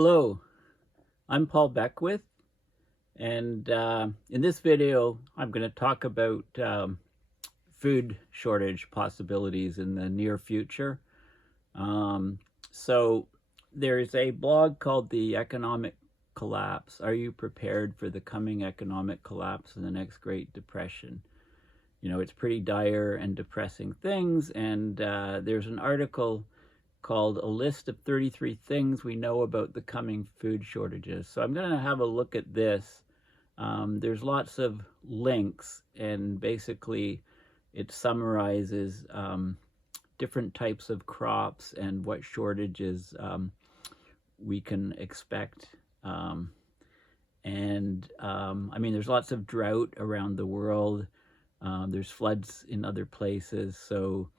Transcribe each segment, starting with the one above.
Hello, I'm Paul Beckwith, and in this video I'm going to talk about food shortage possibilities in the near future. Um, so there's a blog called The Economic Collapse. Are you prepared for the coming economic collapse and the next Great Depression? You know, it's pretty dire and depressing things, and there's an article called A List of 33 Things We Know About the Coming Food Shortages. So I'm going to have a look at this. There's lots of links, and basically it summarizes different types of crops and what shortages we can expect. I mean, there's lots of drought around the world. There's floods in other places. So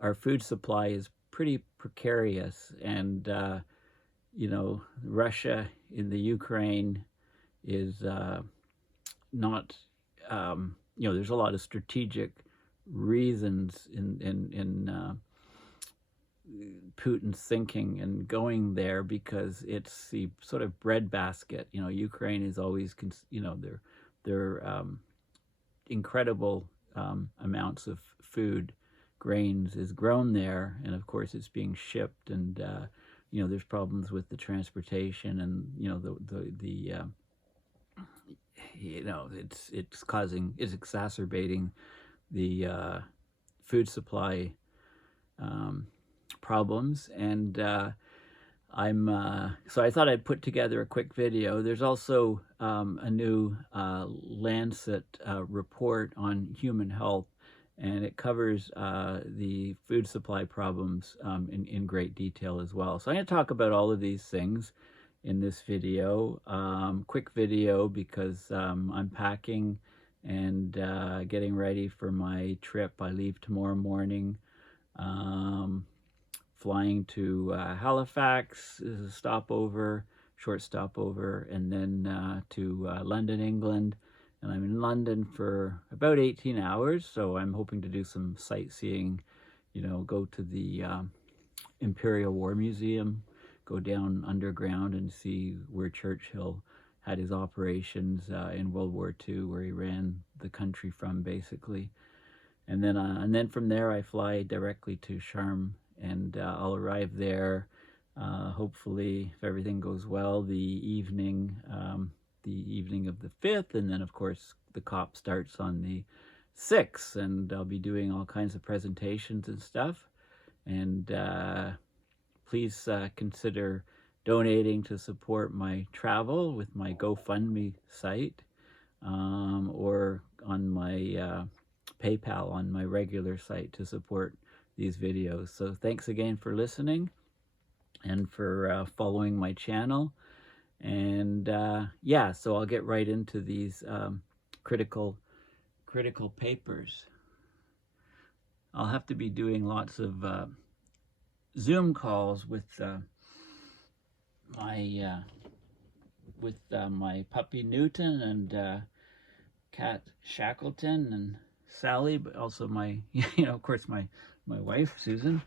our food supply is pretty precarious, and you know, Russia in the Ukraine is not you know, there's a lot of strategic reasons in Putin's thinking and going there, because it's the sort of breadbasket. You know, Ukraine is always, you know, they're incredible amounts of food, grains, is grown there, and of course it's being shipped, and you know, there's problems with the transportation, and you know, the you know, it's exacerbating the food supply problems. And so I thought I'd put together a quick video. There's also a new Lancet report on human health, and it covers the food supply problems in great detail as well. So I'm going to talk about all of these things in this video. Quick video because I'm packing and getting ready for my trip. I leave tomorrow morning, flying to Halifax is a stopover, short stopover, and then to London, England. And I'm in London for about 18 hours, so I'm hoping to do some sightseeing, you know, go to the Imperial War Museum, go down underground and see where Churchill had his operations in World War II, where he ran the country from, basically. And then from there I fly directly to Sharm, and I'll arrive there, hopefully, if everything goes well, the evening of the 5th, and then of course the COP starts on the 6th, and I'll be doing all kinds of presentations and stuff. And please consider donating to support my travel with my GoFundMe site, or on my PayPal on my regular site to support these videos. So thanks again for listening and for following my channel. And yeah, so I'll get right into these critical papers. I'll have to be doing lots of Zoom calls with my puppy Newton, and cat Shackleton, and Sally, but also my, you know, of course, my wife Susan.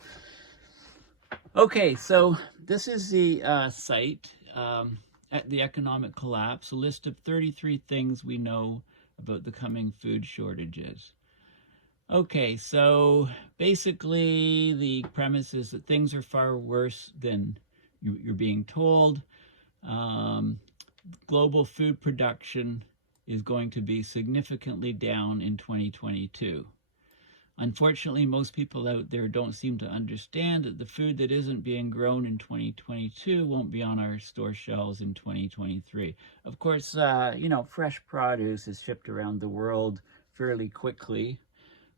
Okay, so this is the site at the economic collapse, a list of 33 things we know about the coming food shortages. Okay, so basically the premise is that things are far worse than you're being told. Global food production is going to be significantly down in 2022. Unfortunately, most people out there don't seem to understand that the food that isn't being grown in 2022 won't be on our store shelves in 2023. Of course, you know, fresh produce is shipped around the world fairly quickly.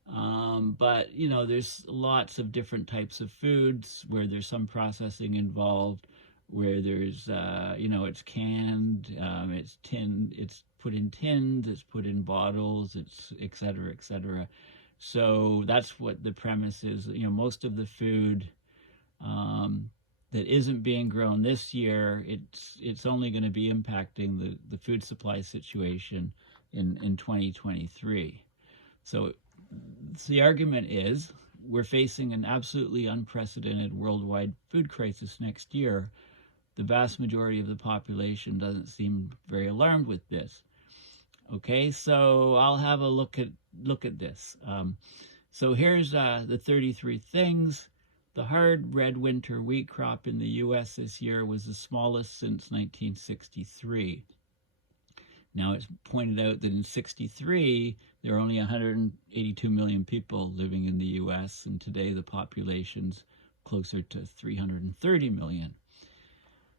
But, you know, there's lots of different types of foods where there's some processing involved, where there's, you know, it's canned, it's tinned, it's put in tins, it's put in bottles, it's et cetera, et cetera. So that's what the premise is. You know, most of the food that isn't being grown this year, it's only going to be impacting the food supply situation in 2023. So the argument is we're facing an absolutely unprecedented worldwide food crisis next year, the vast majority of the population doesn't seem very alarmed with this. Okay, so I'll have a look at this. So here's the 33 things. The hard red winter wheat crop in the U.S. this year was the smallest since 1963. Now, it's pointed out that in 63, there were only 182 million people living in the U.S., and today the population's closer to 330 million.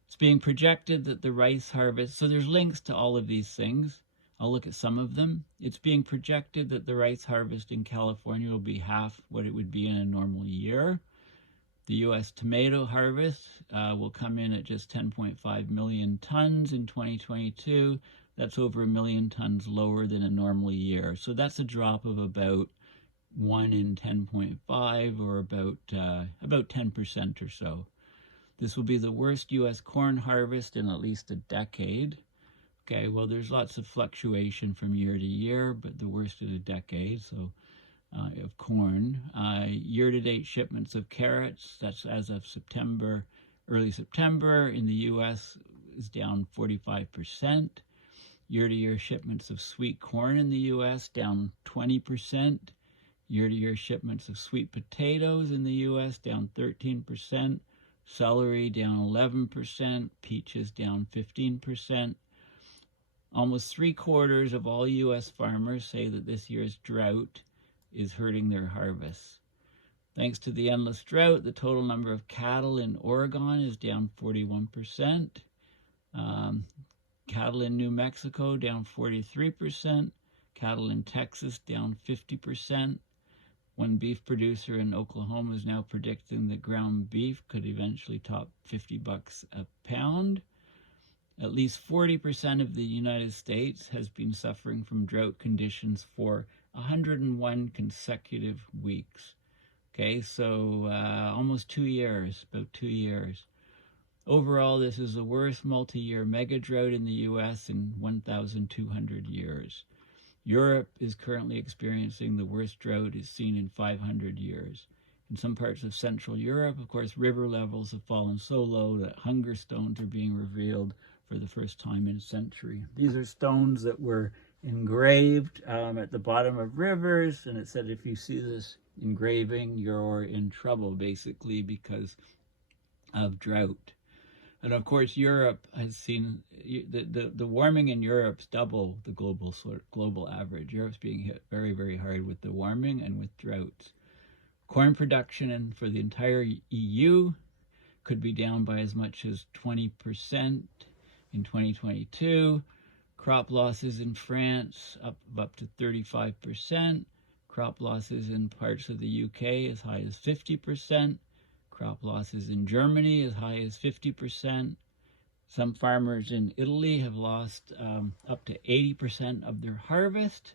It's being projected that the rice harvest, so there's links to all of these things. I'll look at some of them. It's being projected that the rice harvest in California will be half what it would be in a normal year. The U.S. tomato harvest will come in at just 10.5 million tons in 2022. That's over 1 million tons lower than a normal year. So that's a drop of about 1 in 10.5, or about 10% or so. This will be the worst U.S. corn harvest in at least a decade. Okay, well, there's lots of fluctuation from year to year, but the worst in a decade, so of corn. Year-to-date shipments of carrots, that's as of September, early September, in the U.S. is down 45%. Year-to-year shipments of sweet corn in the U.S. down 20%. Year-to-year shipments of sweet potatoes in the U.S. down 13%. Celery down 11%. Peaches down 15%. Almost 3/4 of all U.S. farmers say that this year's drought is hurting their harvests. Thanks to the endless drought, the total number of cattle in Oregon is down 41%. Cattle in New Mexico down 43%. Cattle in Texas down 50%. One beef producer in Oklahoma is now predicting that ground beef could eventually top $50 a pound. At least 40% of the United States has been suffering from drought conditions for 101 consecutive weeks. Okay, so almost 2 years, about 2 years. Overall, this is the worst multi-year mega drought in the U.S. in 1,200 years. Europe is currently experiencing the worst drought it's seen in 500 years. In some parts of Central Europe, of course, river levels have fallen so low that hunger stones are being revealed for the first time in a century. These are stones that were engraved at the bottom of rivers, and it said if you see this engraving, you're in trouble, basically, because of drought. And of course, Europe has seen the warming in Europe's double the global average. Europe's being hit very, very hard with the warming and with droughts. Corn production for the entire EU could be down by as much as 20% in 2022. Crop losses in France up to 35%. Crop losses in parts of the UK as high as 50%. Crop losses in Germany as high as 50%. Some farmers in Italy have lost up to 80% of their harvest.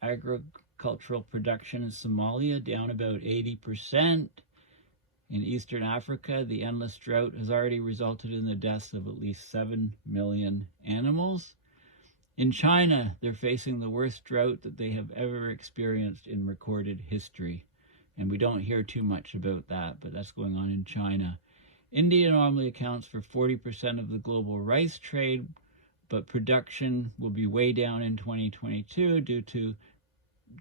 Agricultural production in Somalia down about 80%. In Eastern Africa, the endless drought has already resulted in the deaths of at least 7 million animals. In China, they're facing the worst drought that they have ever experienced in recorded history. And we don't hear too much about that, but that's going on in China. India normally accounts for 40% of the global rice trade, but production will be way down in 2022 due to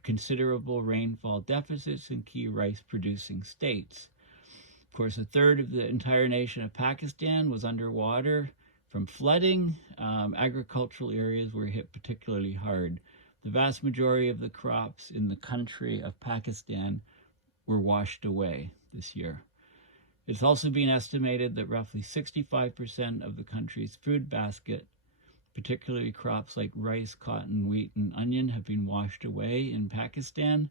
considerable rainfall deficits in key rice-producing states. Of course, a third of the entire nation of Pakistan was underwater from flooding. Agricultural areas were hit particularly hard. The vast majority of the crops in the country of Pakistan were washed away this year. It's also been estimated that roughly 65% of the country's food basket, particularly crops like rice, cotton, wheat, and onion, have been washed away in Pakistan.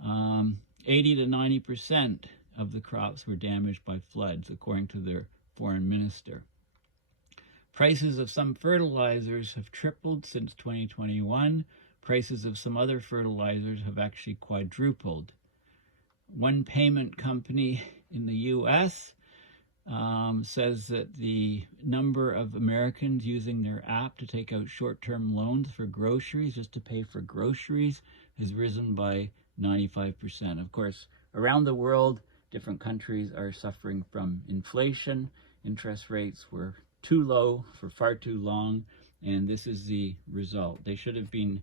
80 to 90% of the crops were damaged by floods, according to their foreign minister. Prices of some fertilizers have tripled since 2021. Prices of some other fertilizers have actually quadrupled. One payment company in the U.S. Says that the number of Americans using their app to take out short-term loans for groceries, just to pay for groceries, has risen by 95%. Of course, around the world, different countries are suffering from inflation, Interest rates were too low for far too long, and this is the result. They should have been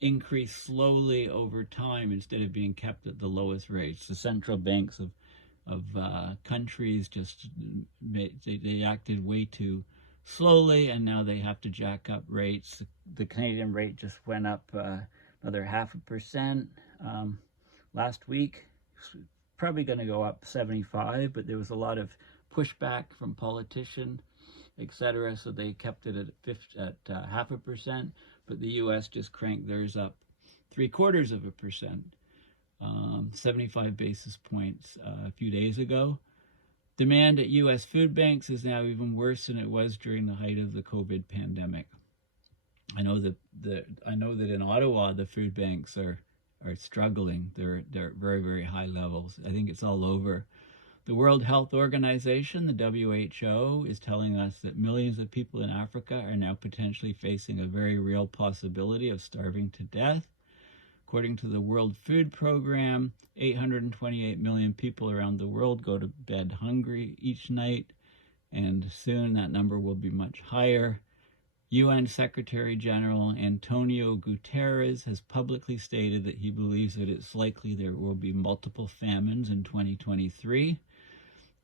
increased slowly over time instead of being kept at the lowest rates. The central banks of countries just they acted way too slowly, and now they have to jack up rates. The Canadian rate just went up another 0.5% last week. It's probably going to go up 75, but there was a lot of pushback from politicians, etc. So they kept it at 0.5%, but the U.S. just cranked theirs up 0.75%, 75 basis points a few days ago. Demand at U.S. food banks is now even worse than it was during the height of the COVID pandemic. I know that in Ottawa the food banks are struggling. They're at very, very high levels. I think it's all over. The World Health Organization, the WHO, is telling us that millions of people in Africa are now potentially facing a very real possibility of starving to death. According to the World Food Program, 828 million people around the world go to bed hungry each night, and soon that number will be much higher. UN Secretary General Antonio Guterres has publicly stated that he believes that it's likely there will be multiple famines in 2023.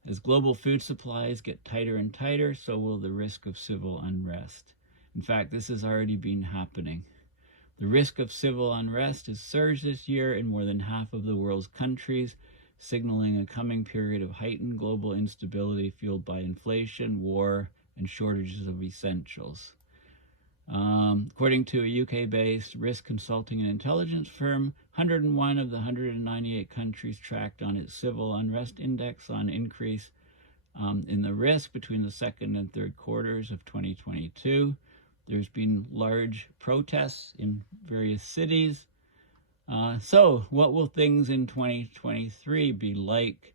As global food supplies get tighter and tighter, so will the risk of civil unrest. In fact, this has already been happening. The risk of civil unrest has surged this year in more than half of the world's countries, signaling a coming period of heightened global instability fueled by inflation, war, and shortages of essentials. According to a UK-based risk consulting and intelligence firm, 101 of the 198 countries tracked on its civil unrest index saw an increase in the risk between the second and third quarters of 2022. There's been large protests in various cities. So what will things in 2023 be like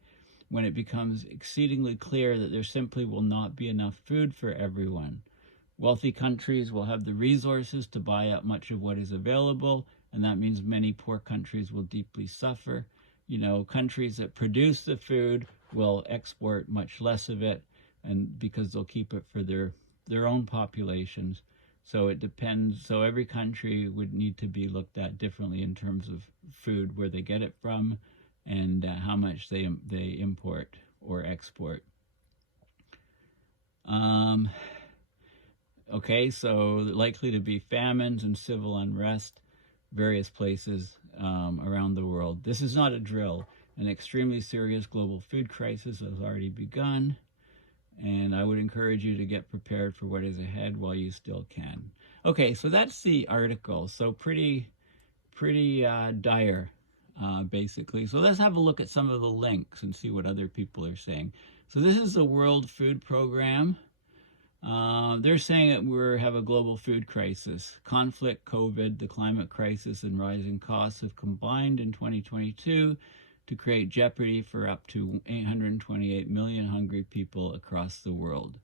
when it becomes exceedingly clear that there simply will not be enough food for everyone? Wealthy countries will have the resources to buy up much of what is available, and that means many poor countries will deeply suffer. You know, countries that produce the food will export much less of it, and because they'll keep it for their own populations. So it depends. So every country would need to be looked at differently in terms of food, where they get it from, and how much they import or export. Okay, so likely to be famines and civil unrest, various places around the world. This is not a drill. An extremely serious global food crisis has already begun, and I would encourage you to get prepared for what is ahead while you still can. Okay, so that's the article. So pretty dire, basically. So let's have a look at some of the links and see what other people are saying. So this is the World Food Program. They're saying that we have a global food crisis. Conflict, COVID, the climate crisis, and rising costs have combined in 2022 to create jeopardy for up to 828 million hungry people across the world.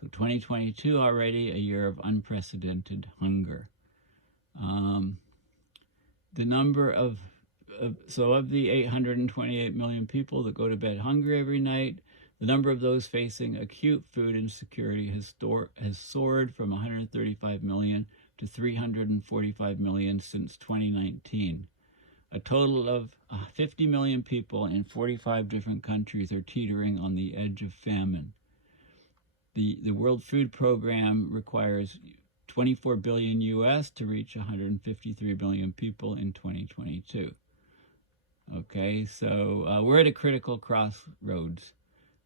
So 2022 already a year of unprecedented hunger. The number of the 828 million people that go to bed hungry every night, the number of those facing acute food insecurity has soared from 135 million to 345 million since 2019. A total of 50 million people in 45 different countries are teetering on the edge of famine. The World Food Program requires 24 billion US to reach 153 billion people in 2022. Okay, so we're at a critical crossroads.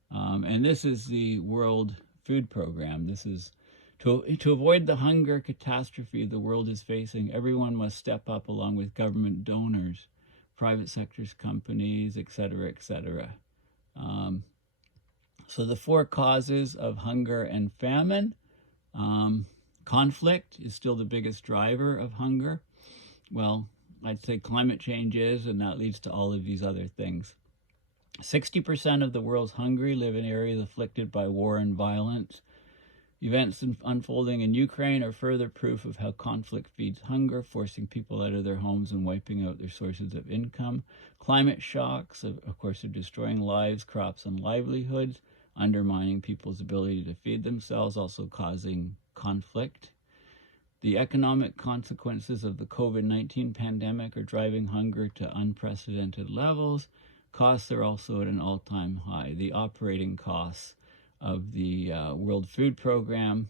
And this is the World Food Program. This is to avoid the hunger catastrophe the world is facing. Everyone must step up, along with government donors, private sector's companies, etc., etc. So the four causes of hunger and famine. Conflict is still the biggest driver of hunger. Well, I'd say climate change is, and that leads to all of these other things. 60% of the world's hungry live in areas afflicted by war and violence. Events unfolding in Ukraine are further proof of how conflict feeds hunger, forcing people out of their homes and wiping out their sources of income. Climate shocks, of course, are destroying lives, crops, and livelihoods. undermining people's ability to feed themselves, also causing conflict. The economic consequences of the COVID-19 pandemic are driving hunger to unprecedented levels. Costs are also at an all-time high. The operating costs of the World Food Program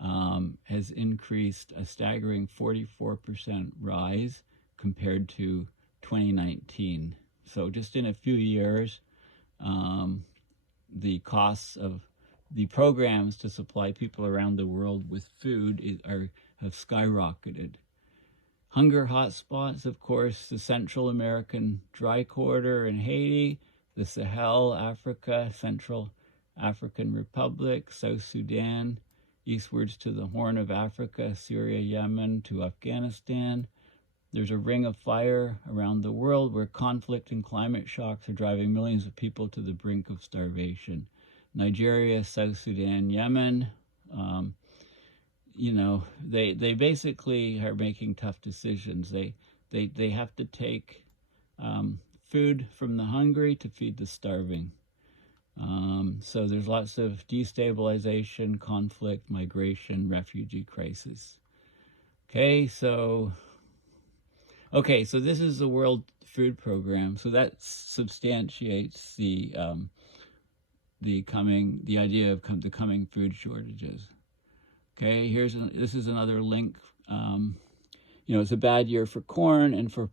has increased a staggering 44% rise compared to 2019. So just in a few years, the costs of the programs to supply people around the world with food have skyrocketed. Hunger hotspots, of course, the Central American Dry Corridor in Haiti, the Sahel, Africa, Central African Republic, South Sudan, eastwards to the Horn of Africa, Syria, Yemen, to Afghanistan. There's a ring of fire around the world where conflict and climate shocks are driving millions of people to the brink of starvation. Nigeria, South Sudan, Yemen, they basically are making tough decisions. They have to take food from the hungry to feed the starving. So there's lots of destabilization, conflict, migration, refugee crisis. Okay, so this is the World Food Program. So that substantiates the idea of the coming food shortages. Okay, this is another link. It's a bad year for corn and for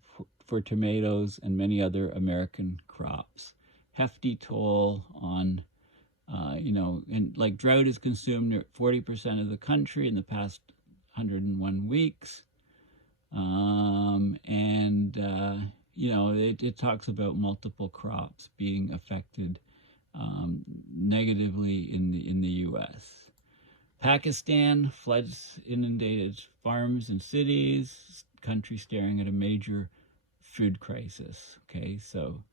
tomatoes and many other American crops. Hefty toll on, and like drought has consumed 40% of the country in the past 101 weeks. It talks about multiple crops being affected negatively in the U.S. Pakistan, floods inundated farms and cities, country staring at a major food crisis. Okay, so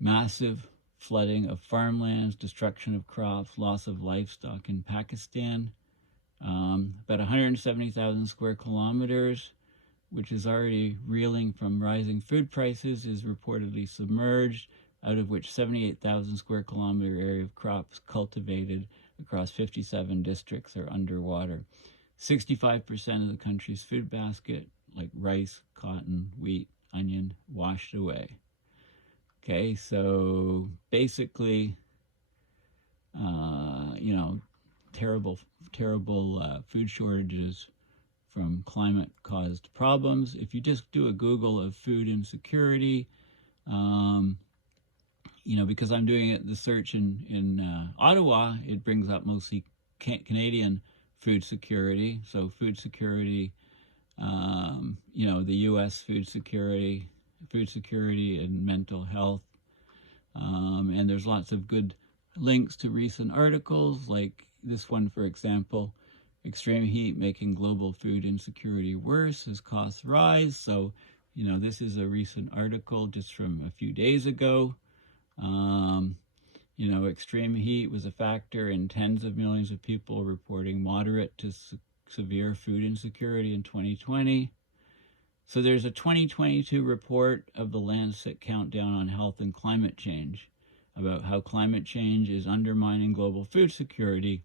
massive flooding of farmlands, destruction of crops, loss of livestock in Pakistan. About 170,000 square kilometers, which is already reeling from rising food prices, is reportedly submerged, out of which 78,000 square kilometer area of crops cultivated across 57 districts are underwater. 65% of the country's food basket, like rice, cotton, wheat, onion, washed away. Okay, so basically, terrible food shortages from climate-caused problems. If you just do a Google of food insecurity, because I'm doing the search in Ottawa, it brings up mostly Canadian food security. So food security, the U.S. food security and mental health. And there's lots of good links to recent articles, like this one, for example, extreme heat making global food insecurity worse as costs rise. So, this is a recent article just from a few days ago. Extreme heat was a factor in tens of millions of people reporting moderate to severe food insecurity in 2020. So there's a 2022 report of the Lancet Countdown on Health and Climate Change about how climate change is undermining global food security,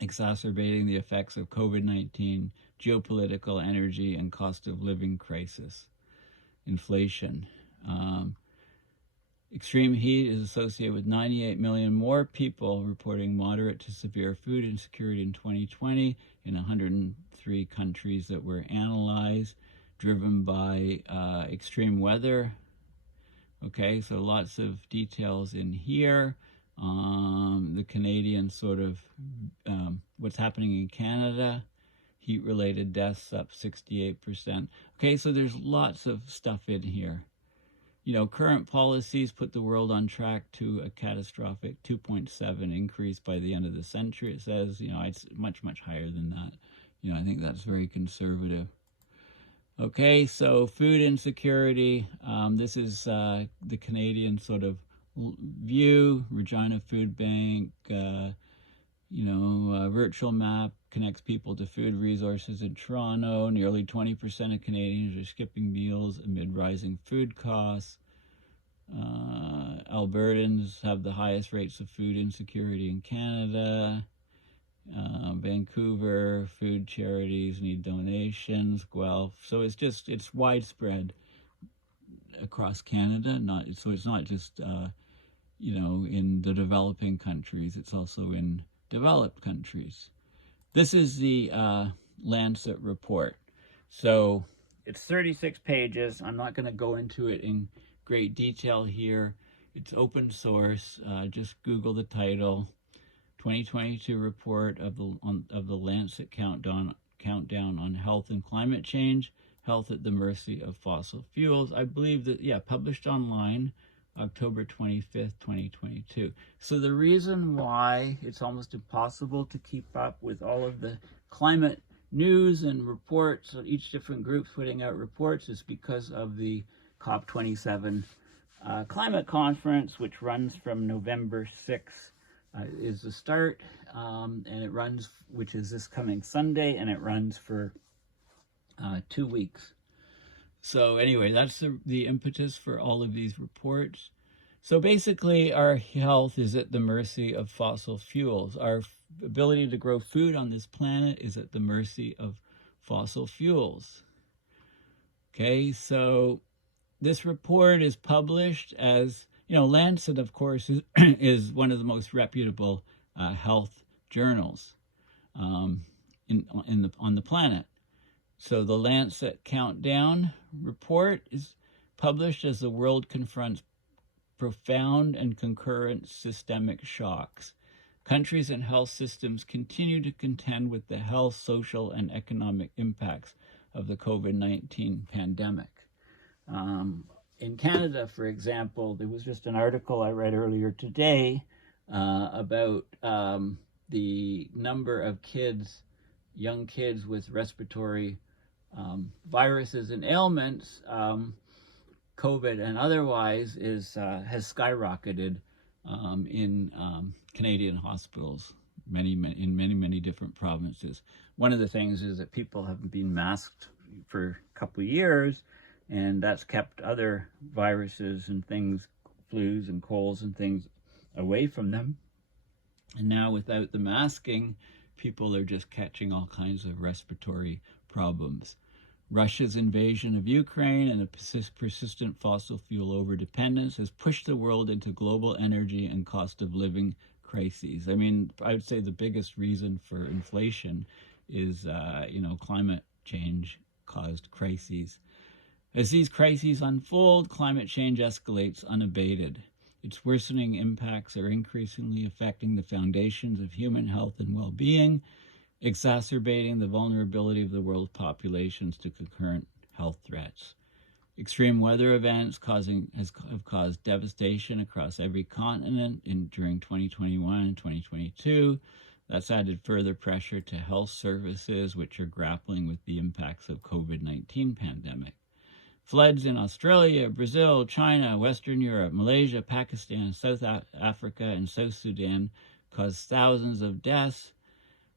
exacerbating the effects of COVID-19, geopolitical, energy, and cost of living crisis, inflation. Extreme heat is associated with 98 million more people reporting moderate to severe food insecurity in 2020 in 103 countries that were analyzed, driven by extreme weather. Okay, so lots of details in here. The Canadian what's happening in Canada, heat-related deaths up 68%. Okay, so there's lots of stuff in here. Current policies put the world on track to a catastrophic 2.7 increase by the end of the century. It says, it's much, much higher than that. I think that's very conservative. Okay, so food insecurity. This is the Canadian sort of view. Regina Food Bank, virtual map connects people to food resources in Toronto. Nearly 20% of Canadians are skipping meals amid rising food costs. Albertans have the highest rates of food insecurity in Canada. Vancouver, food charities need donations. Guelph. So it's widespread across Canada. So it's not just in the developing countries. It's also in developed countries. This is the Lancet report. So it's 36 pages. I'm not going to go into it in great detail here. It's open source. Just Google the title. 2022 report of the Lancet countdown on health and climate change, health at the mercy of fossil fuels. I believe that, published online October 25th, 2022. So the reason why it's almost impossible to keep up with all of the climate news and reports, so each different group's putting out reports, is because of the COP27 climate conference, which runs from November 6th is the start, and it runs, which is this coming Sunday, and it runs for 2 weeks. So anyway, that's the impetus for all of these reports. So basically, our health is at the mercy of fossil fuels. Our ability to grow food on this planet is at the mercy of fossil fuels. Okay, so this report is published as, Lancet, of course, is one of the most reputable health journals on the planet. So the Lancet Countdown report is published as the world confronts profound and concurrent systemic shocks. Countries and health systems continue to contend with the health, social, and economic impacts of the COVID-19 pandemic. In Canada, for example, there was just an article I read earlier today about the number of young kids with respiratory viruses and ailments, COVID and otherwise, has skyrocketed in Canadian hospitals, in many different provinces. One of the things is that people have been masked for a couple of years, and that's kept other viruses and things, flus and colds and things, away from them. And now without the masking, people are just catching all kinds of respiratory problems. Russia's invasion of Ukraine and a persistent fossil fuel overdependence has pushed the world into global energy and cost of living crises. I mean, I would say the biggest reason for inflation is, climate change caused crises. As these crises unfold, climate change escalates unabated. Its worsening impacts are increasingly affecting the foundations of human health and well-being, exacerbating the vulnerability of the world's populations to concurrent health threats. Extreme weather events have caused devastation across every continent during 2021 and 2022. That's added further pressure to health services, which are grappling with the impacts of COVID-19 pandemic. Floods in Australia, Brazil, China, Western Europe, Malaysia, Pakistan, South Africa, and South Sudan caused thousands of deaths,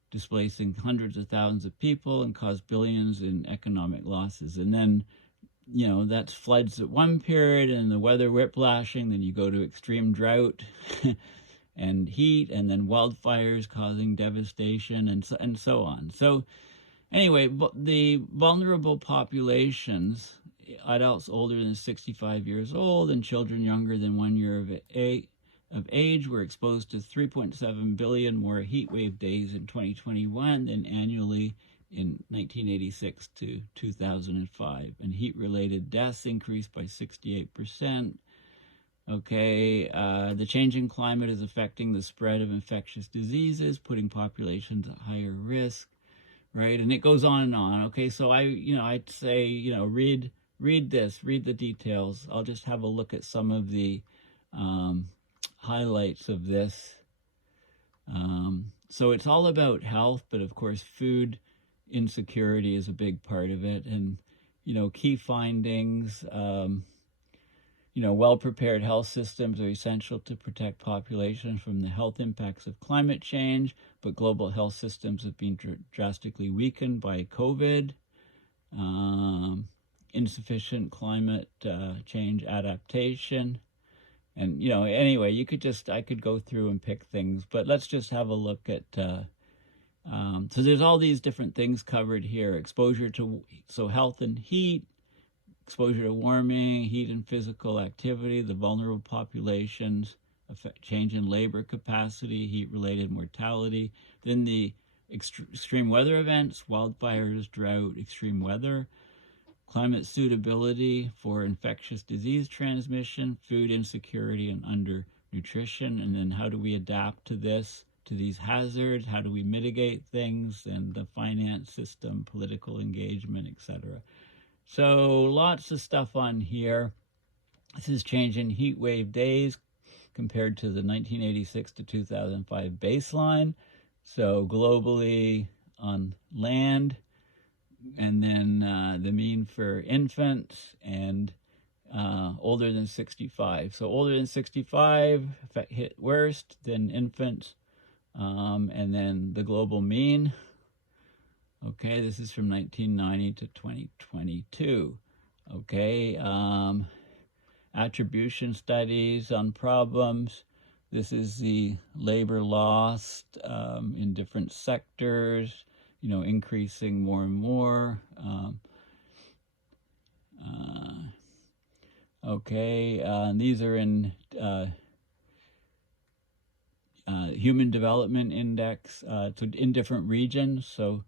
displacing hundreds of thousands of people, and caused billions in economic losses. And then, that's floods at one period and the weather whiplashing, then you go to extreme drought and heat, and then wildfires causing devastation, and so on. So anyway, the vulnerable populations, adults older than 65 years old and children younger than 1 year of age, were exposed to 3.7 billion more heat wave days in 2021 than annually in 1986 to 2005. And heat-related deaths increased by 68%. Okay, the changing climate is affecting the spread of infectious diseases, putting populations at higher risk, right? And it goes on and on. Okay, so I'd say, read this, read the details. I'll just have a look at some of the highlights of this. So it's all about health, but of course food insecurity is a big part of it. And, key findings, well-prepared health systems are essential to protect populations from the health impacts of climate change, but global health systems have been drastically weakened by COVID. Insufficient climate change adaptation. And, you know, anyway, I could go through and pick things, but let's just have a look at, so there's all these different things covered here. Exposure to, so health and heat, exposure to warming, heat and physical activity, the vulnerable populations, change in labor capacity, heat-related mortality, then the extreme weather events, wildfires, drought, extreme weather, climate suitability for infectious disease transmission, food insecurity and undernutrition, and then how do we adapt to these hazards, how do we mitigate things, and the finance system, political engagement, etc. So lots of stuff on here. This is change in heat wave days compared to the 1986 to 2005 baseline. So globally on land, and then the mean for infants and older than 65. So older than 65 hit worst, then infants, and then the global mean. Okay, this is from 1990 to 2022. Okay, attribution studies on problems. This is the labor lost in different sectors, you know, increasing more and more. These are in Human Development Index, so in different regions. So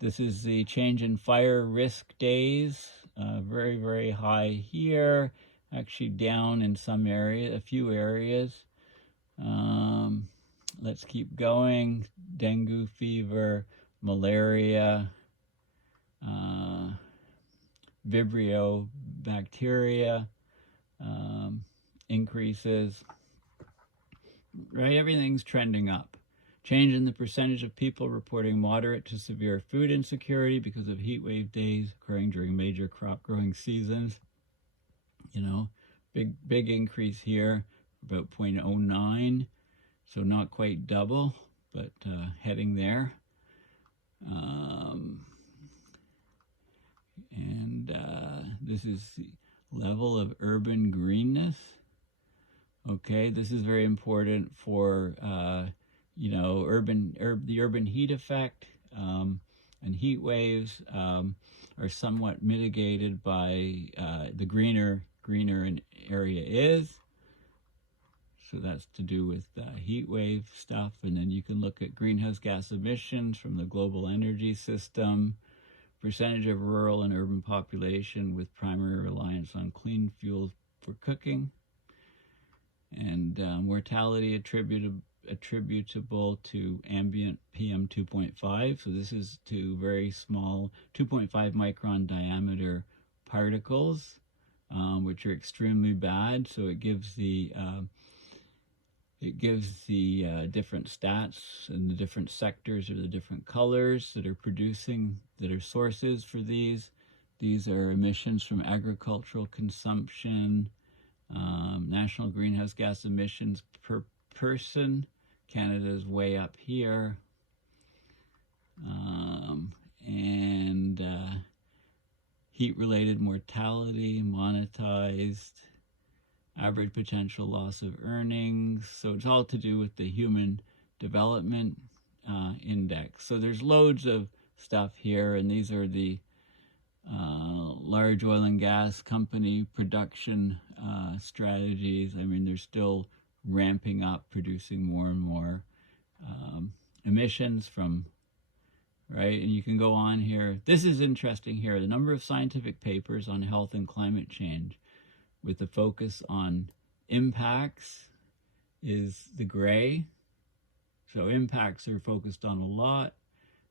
this is the change in fire risk days, very, very high here, actually down in some areas, a few areas. Let's keep going. Dengue fever, malaria, Vibrio bacteria increases. Right, everything's trending up. Change in the percentage of people reporting moderate to severe food insecurity because of heat wave days occurring during major crop growing seasons. You know, big increase here, about 0.09. So not quite double, but heading there. This is the level of urban greenness. Okay, this is very important for you know, the urban heat effect, and heat waves are somewhat mitigated by the greener an area is. So that's to do with heat wave stuff. And then you can look at greenhouse gas emissions from the global energy system, percentage of rural and urban population with primary reliance on clean fuels for cooking, and mortality attributable to ambient PM 2.5. So this is to very small 2.5 micron diameter particles, which are extremely bad. So it gives the different stats and the different sectors or the different colors that are producing, that are sources for these. These are emissions from agricultural consumption, national greenhouse gas emissions per person. Canada's way up here. And heat-related mortality, monetized, average potential loss of earnings. So it's all to do with the Human Development Index. So there's loads of stuff here, and these are the large oil and gas company production strategies. I mean, they're still ramping up, producing more and more emissions from, right? And you can go on here. This is interesting here. The number of scientific papers on health and climate change with the focus on impacts is the gray. So impacts are focused on a lot.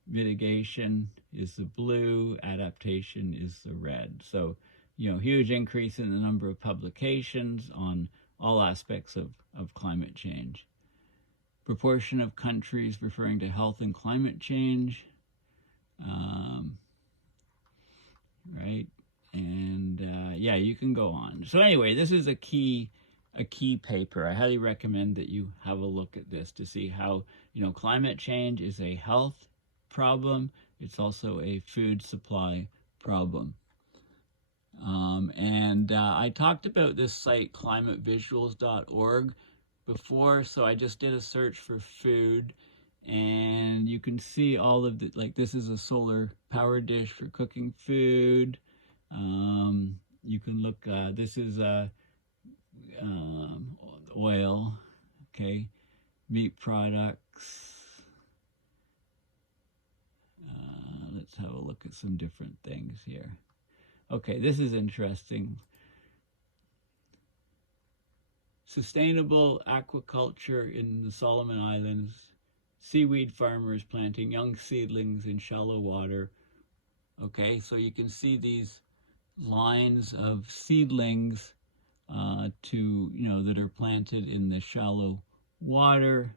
Mitigation is the blue. Adaptation is the red. So, you know, huge increase in the number of publications on all aspects of climate change. Proportion of countries referring to health and climate change, right? And yeah, you can go on. So anyway, this is a key paper. I highly recommend that you have a look at this to see how, you know, climate change is a health problem. It's also a food supply problem. And I talked about this site, climatevisuals.org, before, so I just did a search for food, and you can see all of the, like, this is a solar power dish for cooking food. You can look, this is oil, okay, meat products. Let's have a look at some different things here. Okay, this is interesting. Sustainable aquaculture in the Solomon Islands. Seaweed farmers planting young seedlings in shallow water. Okay, so you can see these lines of seedlings that are planted in the shallow water,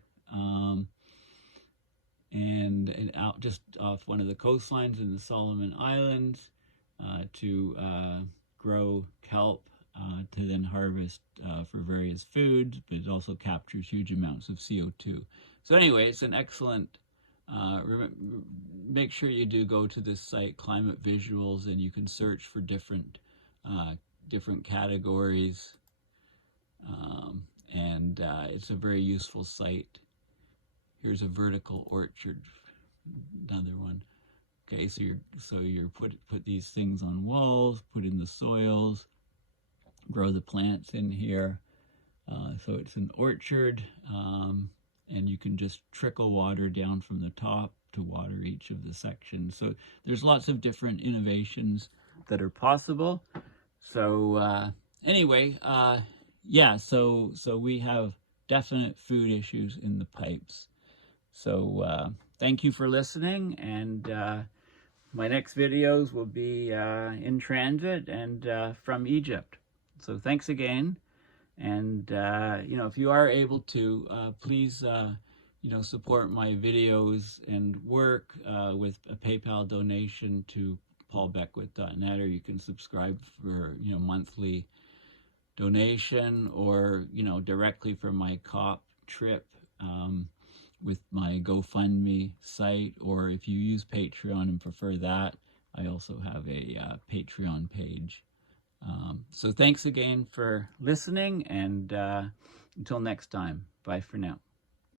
and out just off one of the coastlines in the Solomon Islands to grow kelp to then harvest for various foods, but it also captures huge amounts of CO2. So anyway, it's an excellent, make sure you do go to this site, Climate Visuals, and you can search for different categories, and it's a very useful site. Here's a vertical orchard, another one. Okay, so you're put these things on walls, put in the soils, grow the plants in here. So it's an orchard, and you can just trickle water down from the top to water each of the sections. So there's lots of different innovations that are possible. So anyway, yeah, so we have definite food issues in the pipes. So thank you for listening, and my next videos will be in transit and from Egypt. So thanks again, and if you are able to, please support my videos and work with a PayPal donation to paulbeckwith.net, or you can subscribe for monthly donation, or directly from my COP trip with my GoFundMe site, or if you use Patreon and prefer that, I also have a Patreon page. So thanks again for listening, and until next time, bye for now.